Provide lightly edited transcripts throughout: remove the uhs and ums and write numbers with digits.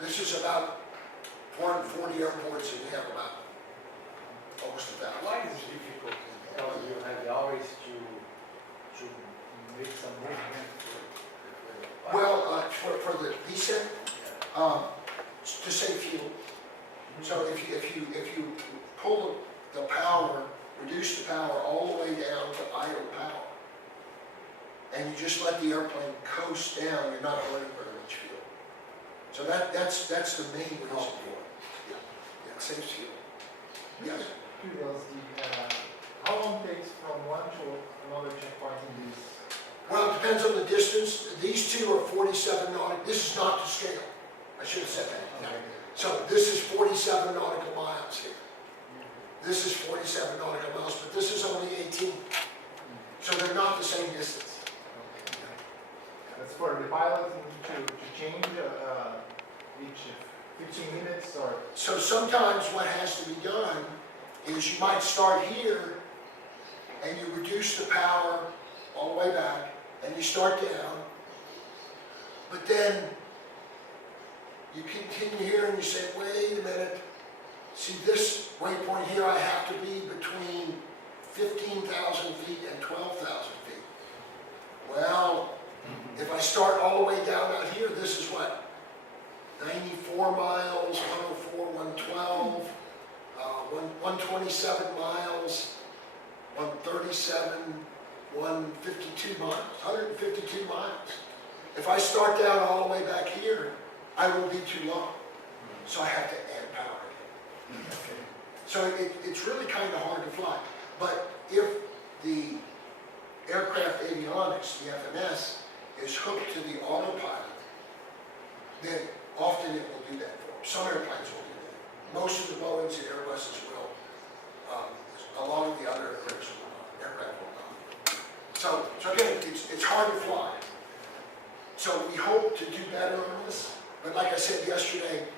This is about 440 airports, and we have about almost 1,000. Why is it difficult? Because you have always to make some movement. Well, for the descent, to save fuel. So if you pull the power, reduce the power all the way down to idle power, and you just let the airplane coast down, you're not burning very much fuel. So that's the main reason for it. Yeah, it saves fuel. Yes. Curiosity, how long takes from one to another checkpoint in this? Well, it depends on the distance. These two are 47 nautical. This is not to scale. I should have said that. So this is 47 nautical miles here. This is 47 nautical miles, but this is only 18. So they're not the same distance. That's for the pilot to change each 15 minutes or? So sometimes what has to be done is you might start here and you reduce the power all the way back and you start down, but then you continue here and you say, wait a minute, see this waypoint here, I have to be between 15,000 feet and 12,000 feet. Well, if I start all the way down out here, this is what? 94 miles, 104, 112, 127 miles, 137, 152 miles, 152 miles. If I start down all the way back here, I will be too long. So I have to add power. Okay. So it's really kind of hard to fly. But if the aircraft avionics, the FMS, is hooked to the autopilot, then often it will do that for them. Some airplanes will do that. Most of the Boeings and Airbuses will. A lot of the other aircraft will not. So again, it's hard to fly. So we hope to do better on this. But like I said yesterday,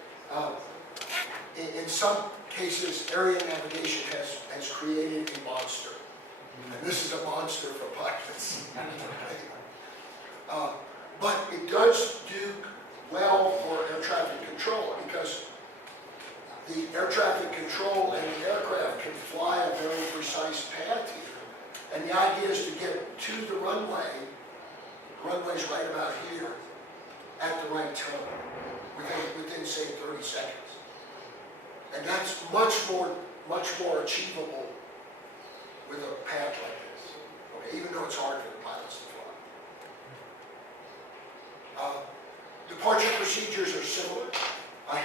in some cases, area navigation has created a monster. And this is a monster for pilots. But it does do well for air traffic control because the air traffic control and the aircraft can fly a very precise path here. And the idea is to get to the runway's right about here at the right time, within say 30 seconds. And that's much more achievable with a path like this. Okay, even though it's hard for the pilots to fly. Departure procedures are similar.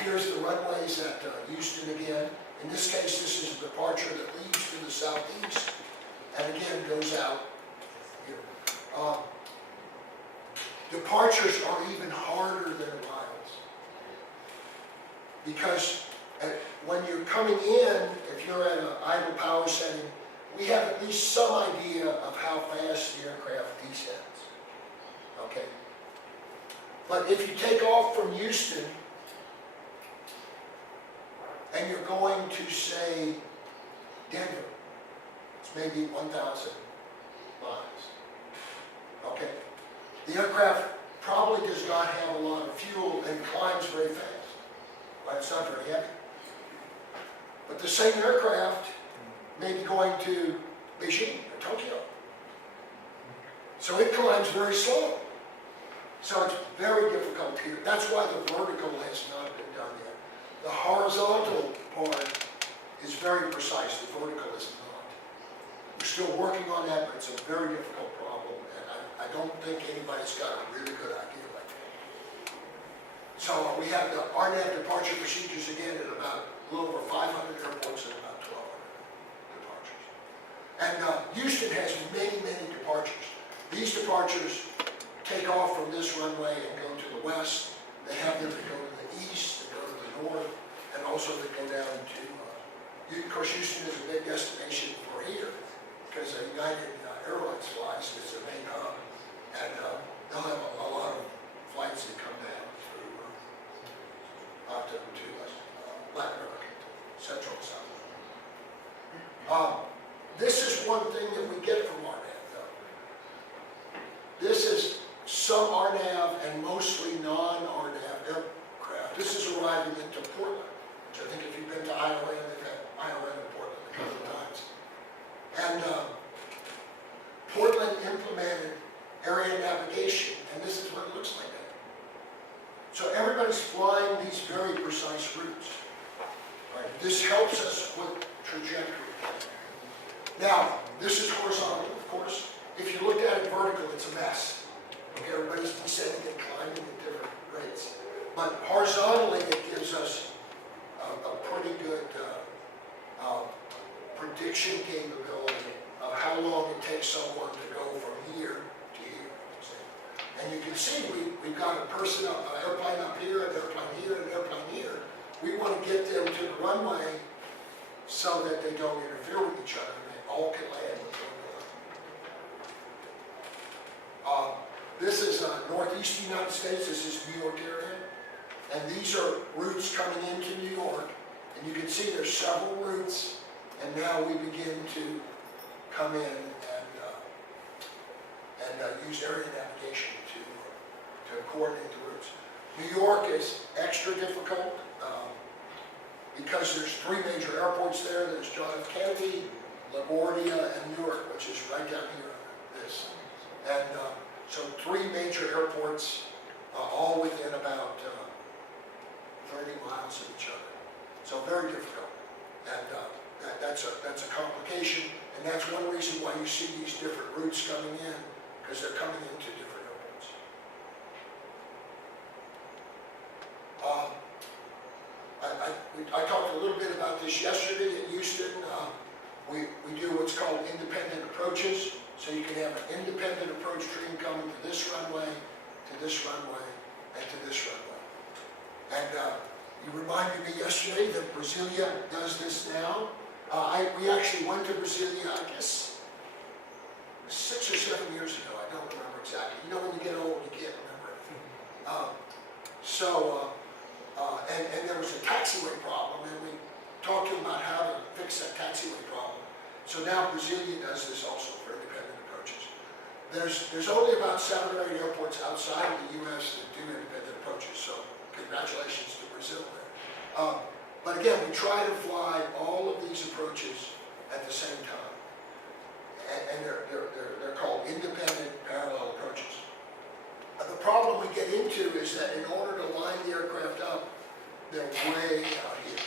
Here's the runways at Houston again. In this case, this is a departure that leaves to the southeast and again goes out here. Departures are even harder than arrivals because when you're coming in, if you're at an idle power setting, we have at least some idea of how fast the aircraft descends. Okay. But if you take off from Houston and you're going to, say, Denver, it's maybe 1,000 miles. Okay. The aircraft probably does not have a lot of fuel and climbs very fast. Well, it's not very heavy. But the same aircraft may be going to Beijing or Tokyo. So it climbs very slow. So it's very difficult here. That's why the vertical has not been done yet. The horizontal part is very precise. The vertical is not. We're still working on that, but it's a very difficult problem, and I don't think anybody's got a really good idea right now. So we have the RNAV departure procedures again at about a little over 500 airports and about 1,200 departures. And Houston has many, many departures. These departures take off from this runway and go to the west. They have them that go to the east, that go to the north, and also that go down to, of course, Houston is a big destination for here, because United Airlines flies as their main hub, and they'll have a lot of flights that come down through to Latin America, Central and South America. This is one thing that we get from RNAV, though. This is some RNAV and mostly non-RNAV aircraft this is arriving into Portland, which I think if you've been to ION, they've had ION in Portland a couple of times. And Portland implemented area navigation, and this is what it looks like now. So everybody's flying these very precise routes. Right? This helps us with trajectory. Now, this is horizontal, of course. If you looked at it vertical, it's a mess. Okay, everybody's descending and climbing at different rates. But horizontally, it gives us a pretty good prediction capability of how long it takes someone to go from here to here. And you can see we've got a person up, an airplane up here, an airplane here, an airplane here. We want to get them to the runway so that they don't interfere with each other and they all can land with one line. This is northeast United States. This is New York area. And these are routes coming into New York. And you can see there's several routes. And now we begin to come in and use area navigation to coordinate the routes. New York is extra difficult because there's three major airports there. There's John F. Kennedy, LaGuardia, and Newark, which is right down here on this. And so three major airports, all within about 30 miles of each other. So very difficult. And that's a complication, and that's one reason why you see these different routes coming in, because they're coming into different airports. I talked a little bit about this yesterday in Houston. We do what's called independent approaches, so you can have an independent approach stream coming to this runway, and to this runway. And you reminded me yesterday that Brasilia does this now. We actually went to Brasilia, I guess, 6 or 7 years ago. I don't remember exactly. You know, when you get old, you can't remember everything. And there was a taxiway problem, and we talked to them about how to fix that taxiway problem. So now Brasilia does this also for independent approaches. There's only about 7 or 8 airports outside of the U.S. that do independent approaches, so congratulations to Brazil there. But again, we try to fly all of these approaches at the same time. And they're called independent parallel approaches. The problem we get into is that in order to line the aircraft up, they're way out here.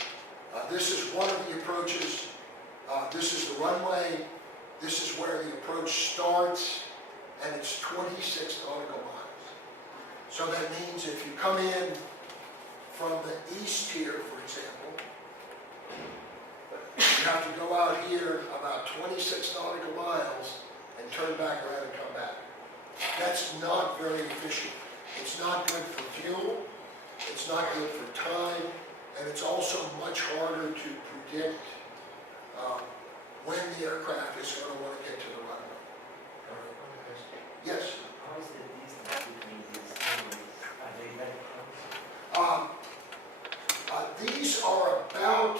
This is one of the approaches. This is the runway. This is where the approach starts, and it's 26 nautical miles. So that means if you come in from the east here, for example, you have to go out here about 26 nautical miles and turn back around and come back. That's not very efficient. It's not good for fuel, it's not good for time, and it's also much harder to predict when the aircraft is going to want to get to the runway. Yes? How is the distance between these runways? Are they very close? These are about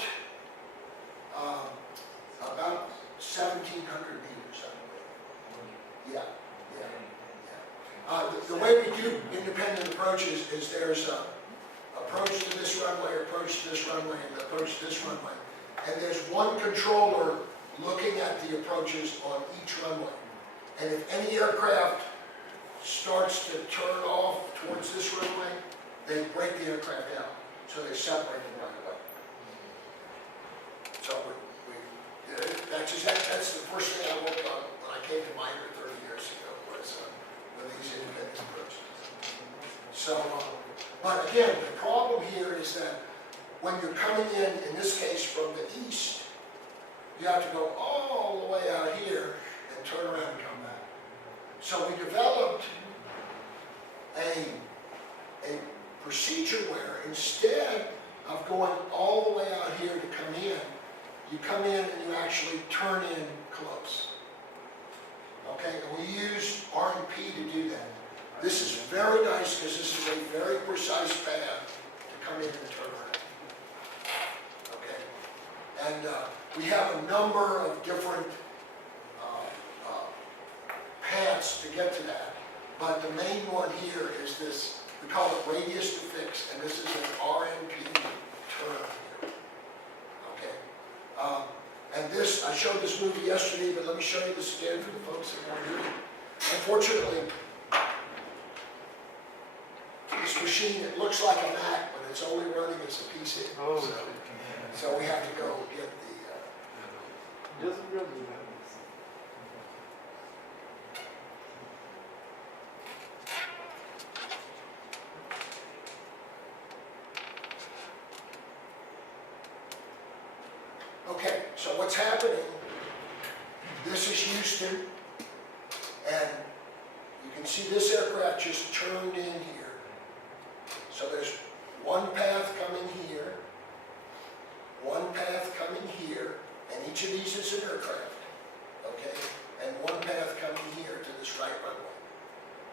1,700 meters, I believe. Yeah. The way we do independent approaches is there's approach to this runway, approach to this runway, and approach to this runway. And there's one controller looking at the approaches on each runway. And if any aircraft starts to turn off towards this runway, they break the aircraft out. So they separate them right away. So that's the first thing I worked on when I came to Miner 30 years ago, was these independent approaches. So, but again, the problem here is that when you're coming in this case from the east, you have to go all the way out here and turn around and come back. So we developed a procedure where instead of going all the way out here to come in, you come in and you actually turn in close. Okay, and we use R&P to do that. This is very nice because this is a very precise path to come in and turn around. Okay, and we have a number of different paths to get to that, but the main one here is this We call it radius to fix, and this is an RNP term here. Okay. And this, I showed this movie yesterday, but let me show you this again for the folks that weren't here. Unfortunately, this machine, it looks like a Mac, but it's only running as a PC. Oh. So we have to go get the, Just really okay, so what's happening, this is Houston, and you can see this aircraft just turned in here. So there's one path coming here, one path coming here, and each of these is an aircraft, okay? And one path coming here to this right runway.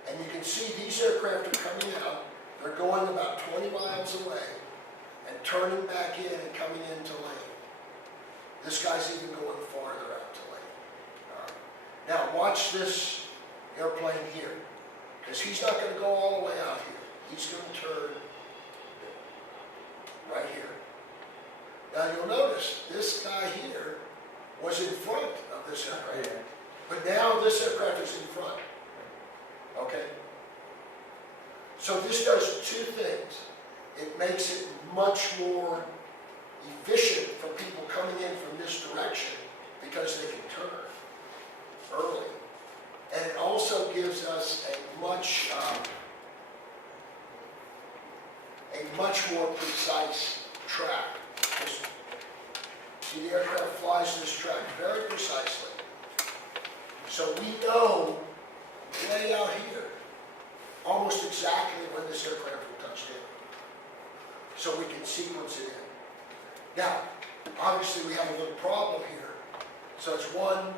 And you can see these aircraft are coming out, they're going about 20 miles away, and turning back in and coming into lane. This guy's even going farther out to lane. All right. Now watch this airplane here, because he's not going to go all the way out here. He's going to turn right here. Now you'll notice this guy here was in front of this aircraft, but now this aircraft is in front. Okay? So this does two things. It makes it much more efficient for people coming in from this direction because they can turn early. And it also gives us a much more precise track. See, the aircraft flies this track very precisely. So we know way out here almost exactly when this aircraft will touch down. So we can sequence it in. Now, obviously we have a little problem here. So it's one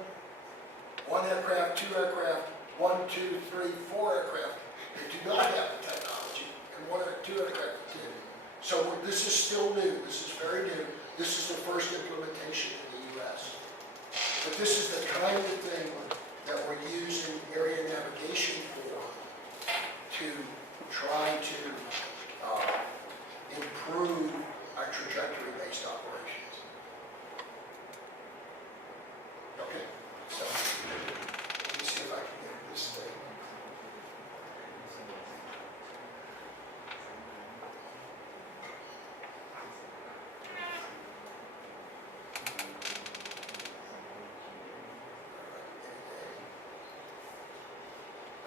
aircraft, two aircraft, 1, 2, 3, 4 aircraft that do not have the technology, and one or two aircraft that do. So this is still new. This is very new. This is the first implementation in the U.S. But this is the kind of thing that we're using area navigation for to try to improve our trajectory-based operations. Okay, so let me see if I can get this thing.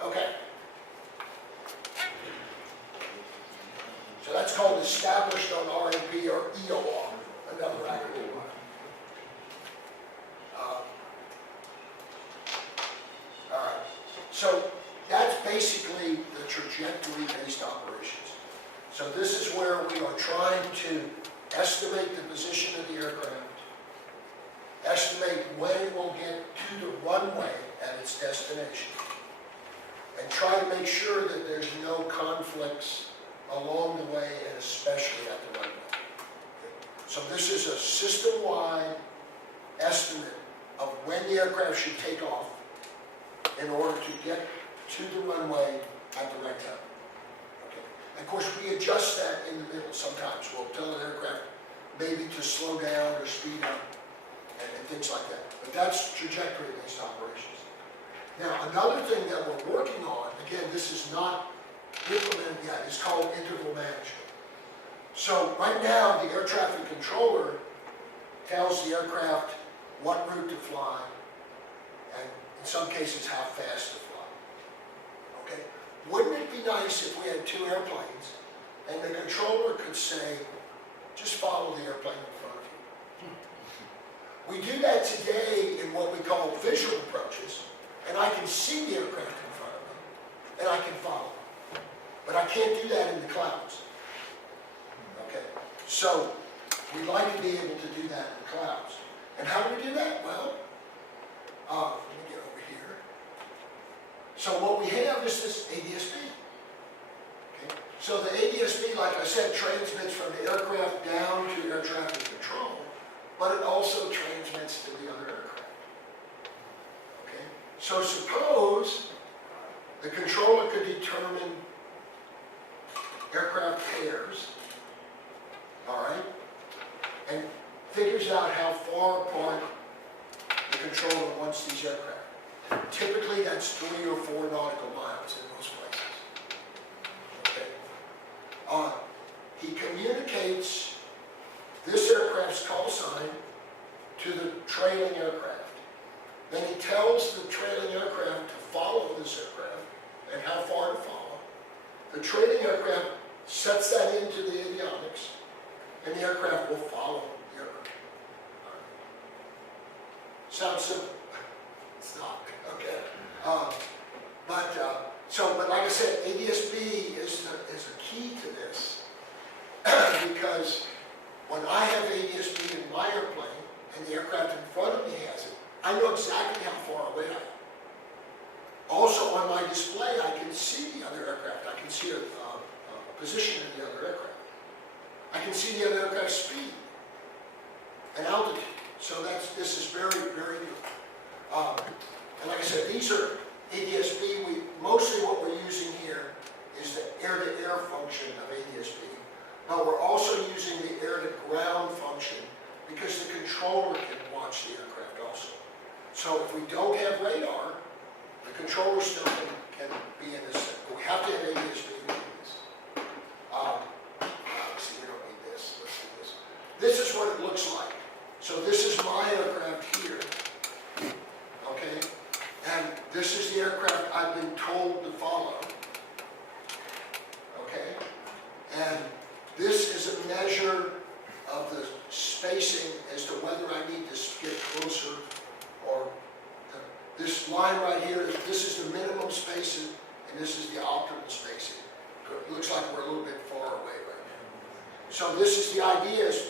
Okay. So that's called established on RNP or EOR, another acronym. All right. So that's basically the trajectory-based operations. So this is where we are trying to estimate the position of the aircraft, estimate when it will get to the runway at its destination, and try to make sure that there's no conflicts along the way, and especially at the runway. So this is a system-wide estimate of when the aircraft should take off in order to get to the runway at the right time. Okay. And of course, we adjust that in the middle sometimes. We'll tell an aircraft maybe to slow down or speed up and things like that. But that's trajectory-based operations. Now, another thing that we're working on, again, this is not implemented yet, is called interval management. So right now, the air traffic controller tells the aircraft what route to fly, and in some cases, how fast to fly. Okay? Wouldn't it be nice if we had two airplanes, and the controller could say, just follow the airplane in front of you? We do that today in what we call visual approaches, and I can see the aircraft in front of me, and I can follow. But I can't do that in the clouds. Okay, so we'd like to be able to do that in the clouds. And how do we do that? Well, let me get over here. So what we have is this ADSB. Okay, so the ADSB, like I said, transmits from the aircraft down to air traffic control, but it also transmits to the other aircraft. Okay, so suppose the controller could determine pairs, all right, and figures out how far apart the controller wants these aircraft. Typically, that's 3 or 4 nautical miles in most places. Okay. He communicates this aircraft's call sign to the trailing aircraft. Then he tells the trailing aircraft to follow this aircraft and how far to follow. The trailing aircraft sets that into the avionics, and the aircraft will follow the aircraft. Sounds simple. It's not, okay. But like I said, ADS-B is a key to this because when I have ADS-B in my airplane and the aircraft in front of me has it, I know exactly how far away I am. Also on my display, I can see the other aircraft. I can see a position of the other aircraft. I can see the other aircraft's speed and altitude. So this is very, very good. And like I said, these are ADS-B. Mostly what we're using here is the air-to-air function of ADS-B. But we're also using the air-to-ground function because the controller can watch the aircraft also. So if we don't have radar, the controller still can be in this. But we have to have ADS-B to do this. Obviously, we don't need this. Let's do this. This is what it looks like. So this is my aircraft here. Okay? And this is the aircraft I've been told to follow. Okay? And this is a measure of the spacing as to whether I need to get closer or this line right here, this is the minimum spacing and this is the optimal spacing. It looks like we're a little bit far away right now. So this is the idea, is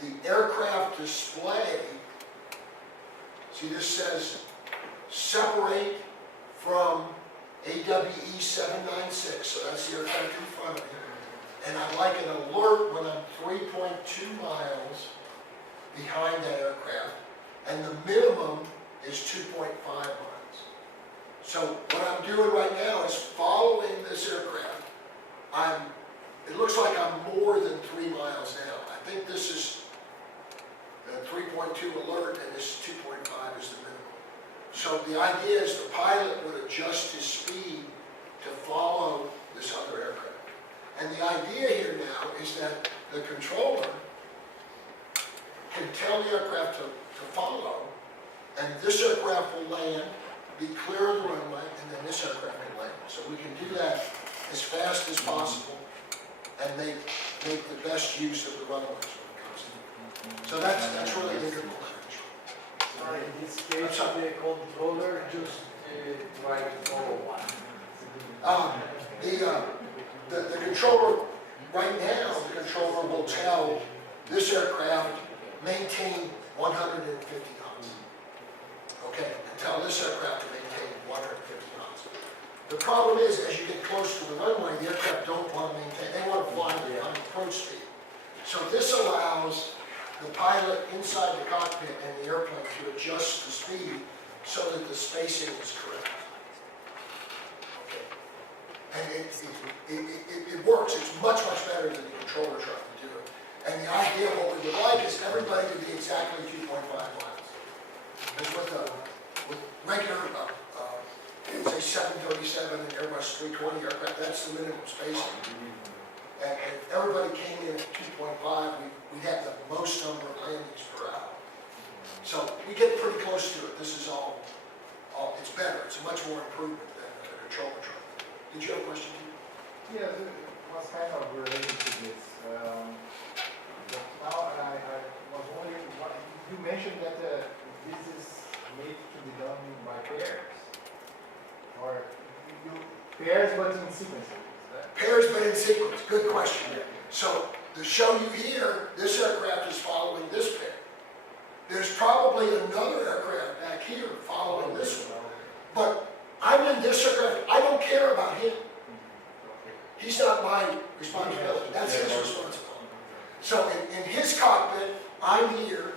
the aircraft display. See, this says separate from AWE 796, so that's the aircraft in front of me. And I like an alert when I'm 3.2 miles behind that aircraft, and the minimum is 2.5 miles. So what I'm doing right now is following this aircraft. It looks like I'm more than 3 miles now. I think this is the 3.2 alert, and this 2.5 is the minimum. So the idea is the pilot would adjust his speed to follow this other aircraft. And the idea here now is that the controller can tell the aircraft to follow, and this aircraft will land, be clear of the runway, and then this aircraft can land. So we can do that as fast as possible and make the best use of the runways when it comes in. So that's really the good one. Sorry, in this case, the controller just try to follow one. The controller, right now, the controller will tell this aircraft maintain 150 knots. Okay, and tell this aircraft to maintain 150 knots. The problem is, as you get close to the runway, the aircraft don't want to maintain, they want to fly on approach speed. So this allows the pilot inside the cockpit and the airplane to adjust the speed so that the spacing is correct. Okay. And it works. It's much, much better than the controller trying to do it. And the idea, what we would like is everybody to be exactly 2.5 miles. Because with regular, say 737 and Airbus 320 aircraft, that's the minimum spacing. And if everybody came in at 2.5, we'd have the most number of landings per hour. So we get pretty close to it. This is all it's better. It's a much more improvement than the controller truck. Did you have a question? Yes, it was kind of related to this. Now I was wondering, you mentioned that this is made to be done by pairs, or pairs but in sequences. Pairs but in sequence. Good question. Yeah. So to show you here, this aircraft is following this pair. There's probably another aircraft back here following this one. But I'm in this aircraft. I don't care about him. He's not my responsibility. That's his responsibility. So in his cockpit, I'm here,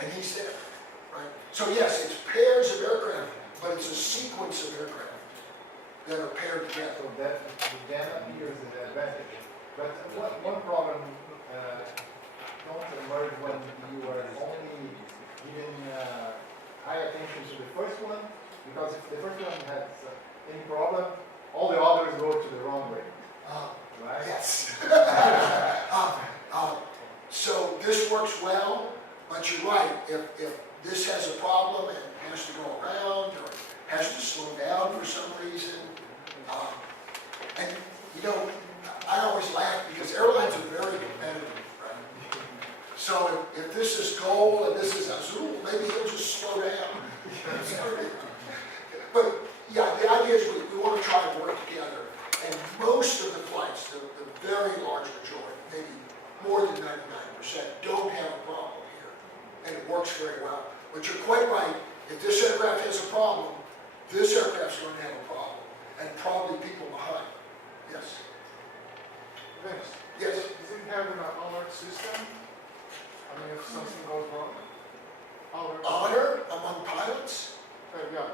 and he's there. Right? So yes, it's pairs of aircraft, but it's a sequence of aircraft that are paired together. So that appears an advantage. But one problem don't emerge when you are only giving high attention to the first one, because if the first one has any problem, all the others go to the wrong way, right? Yes. So this works well, but you're right, if this has a problem and has to go around or has to slow down for some reason, and you know, I always laugh because airlines are very competitive, right? So if this is gold and this is azul, maybe he'll just slow down. But yeah, the idea is we want to try and work together. And most of the flights, the very large majority, maybe more than 99%, don't have a problem here. And it works very well. But you're quite right, if this aircraft has a problem, this aircraft's going to have a problem. And probably people behind. Yes. Vince, Yes. does it have an alert system? I mean, if something goes wrong? Alert? Honor among pilots? Yeah.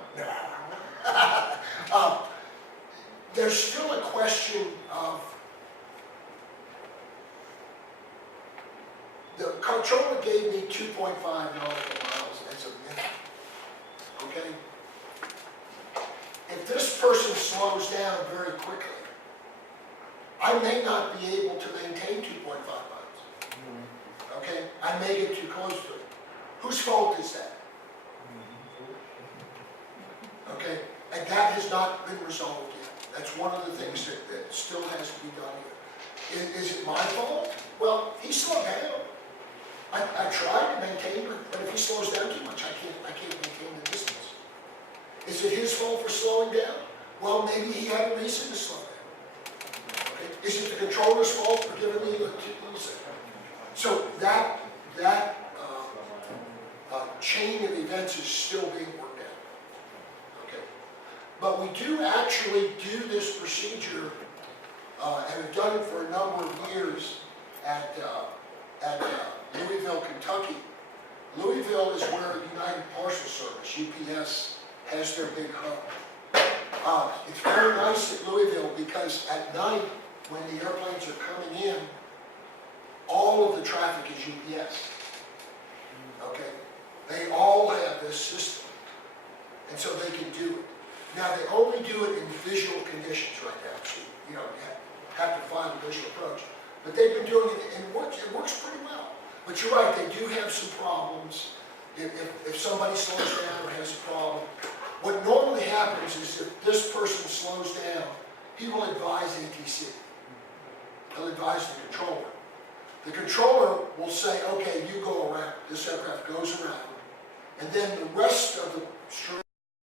There's still a question of, the controller gave me 2.5 nautical miles as a minimum, okay? If this person slows down very quickly, I may not be able to maintain 2.5 miles, okay? I may get too close to it. Whose fault is that? Okay, and that has not been resolved yet. That's one of the things that still has to be done here. Is it my fault? Well, he slowed down. I tried to maintain, but if he slows down too much, I can't maintain the distance. Is it his fault for slowing down? Well, maybe he had a reason to slow down. Okay. Is it the controller's fault for giving me a little second? So that chain of events is still being worked out. Okay. But we do actually do this procedure, and have done it for a number of years at Louisville, Kentucky. Louisville is where United Parcel Service, UPS, has their big hub. It's very nice at Louisville because at night, when the airplanes are coming in, all of the traffic is UPS. Okay? They all have this system, and so they can do it. Now, they only do it in visual conditions right now, so you have to find a visual approach. But they've been doing it, and it works pretty well. But you're right, they do have some problems. If somebody slows down or has a problem, what normally happens is if this person slows down, he will advise ATC. He'll advise the controller. The controller will say, okay, you go around. This aircraft goes around. And then the rest of the stream